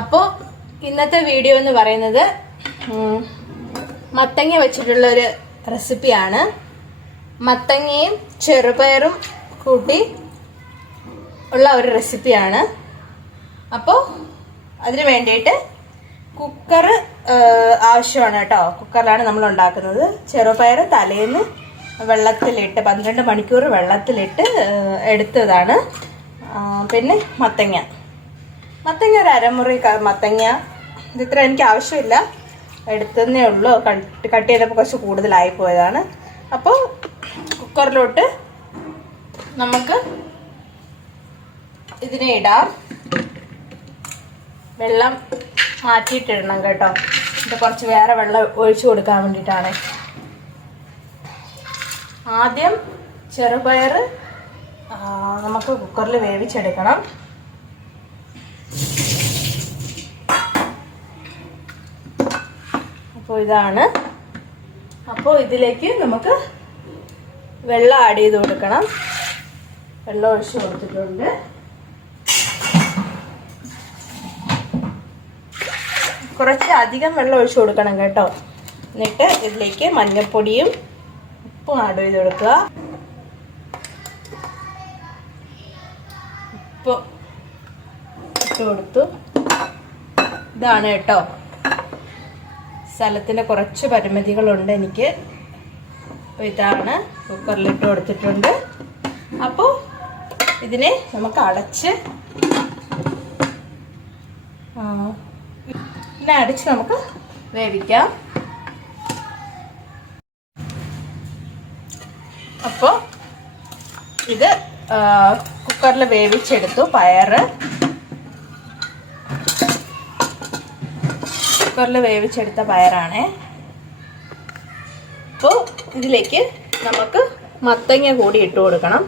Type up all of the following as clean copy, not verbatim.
അപ്പോൾ ഇന്നത്തെ വീഡിയോ എന്ന് പറയുന്നത് മത്തങ്ങ വെച്ചിട്ടുള്ളൊരു റെസിപ്പിയാണ്. മത്തങ്ങയും ചെറുപയറും കൂട്ടി ഉള്ള ഒരു റെസിപ്പിയാണ്. അപ്പോൾ അതിന് വേണ്ടിയിട്ട് കുക്കർ ആവശ്യമാണ് കേട്ടോ. കുക്കറിലാണ് നമ്മൾ ഉണ്ടാക്കുന്നത്. ചെറുപയർ തലേന്ന് വെള്ളത്തിലിട്ട് 12 മണിക്കൂർ വെള്ളത്തിലിട്ട് എടുത്തതാണ്. പിന്നെ മത്തങ്ങ ഒരു അരമുറി മത്തങ്ങ. ഇതിത്ര എനിക്ക് ആവശ്യമില്ല, എടുത്തതേ ഉള്ളൂ. കട്ട് ചെയ്തപ്പോൾ കുറച്ച് കൂടുതലായി പോയതാണ്. അപ്പോൾ കുക്കറിലോട്ട് നമുക്ക് ഇതിനെ ഇടാം. വെള്ളം മാറ്റിയിട്ടിടണം കേട്ടോ. ഇത് കുറച്ച് വേറെ വെള്ളം ഒഴിച്ചു കൊടുക്കാൻ വേണ്ടിയിട്ടാണ്. ആദ്യം ചെറുപയർ നമുക്ക് കുക്കറിൽ വേവിച്ചെടുക്കണം. അപ്പോൾ ഇതാണ്. അപ്പോൾ ഇതിലേക്ക് നമുക്ക് വെള്ളം ആഡ് ചെയ്ത് കൊടുക്കണം. വെള്ളം ഒഴിച്ച് കൊടുത്തിട്ടുണ്ട്. കുറച്ച് അധികം വെള്ളം ഒഴിച്ച് കൊടുക്കണം കേട്ടോ. എന്നിട്ട് ഇതിലേക്ക് മഞ്ഞൾപ്പൊടിയും ഉപ്പും ആഡ് ചെയ്ത് കൊടുക്കുക. ഉപ്പ് ഇട്ട് കൊടുത്തു. ഇതാണ് കേട്ടോ. സ്ഥലത്തിൻ്റെ കുറച്ച് പരിമിതികളുണ്ട് എനിക്ക്. അപ്പോൾ ഇതാണ്, കുക്കറിലിട്ട് കൊടുത്തിട്ടുണ്ട്. അപ്പോൾ ഇതിനെ നമുക്ക് അടച്ച് നമുക്ക് വേവിക്കാം. അപ്പോൾ ഇത് കുക്കറിൽ വേവിച്ചെടുത്തു. കുക്കറിൽ വേവിച്ചെടുത്ത പയറാണ്. അപ്പോൾ ഇതിലേക്ക് നമുക്ക് മത്തങ്ങ കൂടി ഇട്ട് കൊടുക്കണം.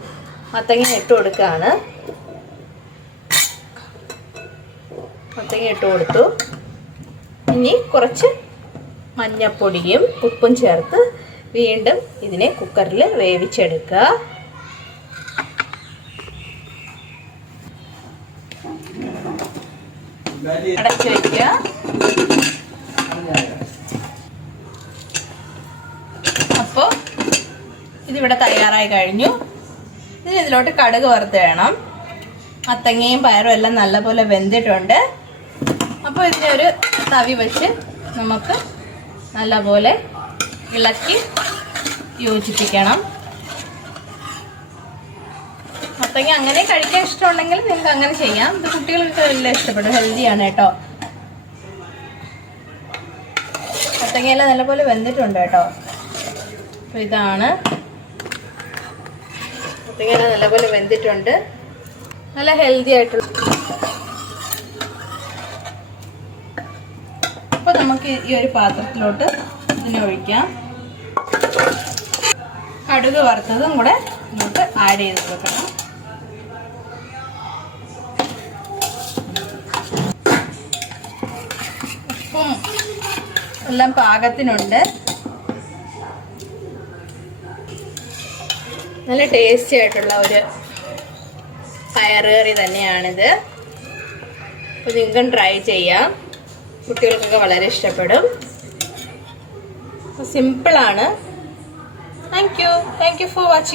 മത്തങ്ങ ഇട്ട് കൊടുക്കുകയാണ്. മത്തങ്ങ ഇട്ട് കൊടുത്തു. ഇനി കുറച്ച് മഞ്ഞൾപ്പൊടിയും ഉപ്പും ചേർത്ത് വീണ്ടും ഇതിനെ കുക്കറിൽ വേവിച്ചെടുക്കുക. അടച്ചു വയ്ക്കുക. അപ്പോൾ ഇതിവിടെ തയ്യാറായി കഴിഞ്ഞു. ഇതിലോട്ട് കടുക് വറുത്ത് വേണം. മത്തങ്ങയും പയറും എല്ലാം നല്ലപോലെ വെന്തിട്ടുണ്ട്. അപ്പോൾ ഇതിനെ ഒരു തവി വെച്ച് നമുക്ക് നല്ലപോലെ ഇളക്കി യോജിപ്പിക്കണം. മത്തങ്ങ അങ്ങനെ കഴിക്കാൻ ഇഷ്ടമുണ്ടെങ്കിൽ നിങ്ങൾക്ക് അങ്ങനെ ചെയ്യാം. ഇത് കുട്ടികൾക്ക് എല്ലാം ഇഷ്ടപ്പെടും. ഹെൽത്തിയാണ് കേട്ടോ. മത്തങ്ങയെല്ലാം നല്ലപോലെ വെന്തിട്ടുണ്ട് കേട്ടോ. അപ്പോൾ ഇതാണ്, മത്തങ്ങയെല്ലാം നല്ലപോലെ വെന്തിട്ടുണ്ട്. നല്ല ഹെൽത്തി ആയിട്ടുള്ള. അപ്പോൾ നമുക്ക് ഈ ഒരു പാത്രത്തിലോട്ട് ഇതിനെ ഒഴിക്കാം. കടുക് വറുത്തതും കൂടെ നമുക്ക് ആഡ് ചെയ്ത് കൊടുക്കണം. ഉപ്പും എല്ലാം പാകത്തിനുണ്ട്. നല്ല ടേസ്റ്റി ആയിട്ടുള്ള ഒരു പയർ കറി തന്നെയാണിത്. അപ്പോൾ നിങ്ങൾക്കും ട്രൈ ചെയ്യാം. കുട്ടികൾക്കൊക്കെ വളരെ ഇഷ്ടപ്പെടും. സിമ്പിളാണ്. Thank you for watching.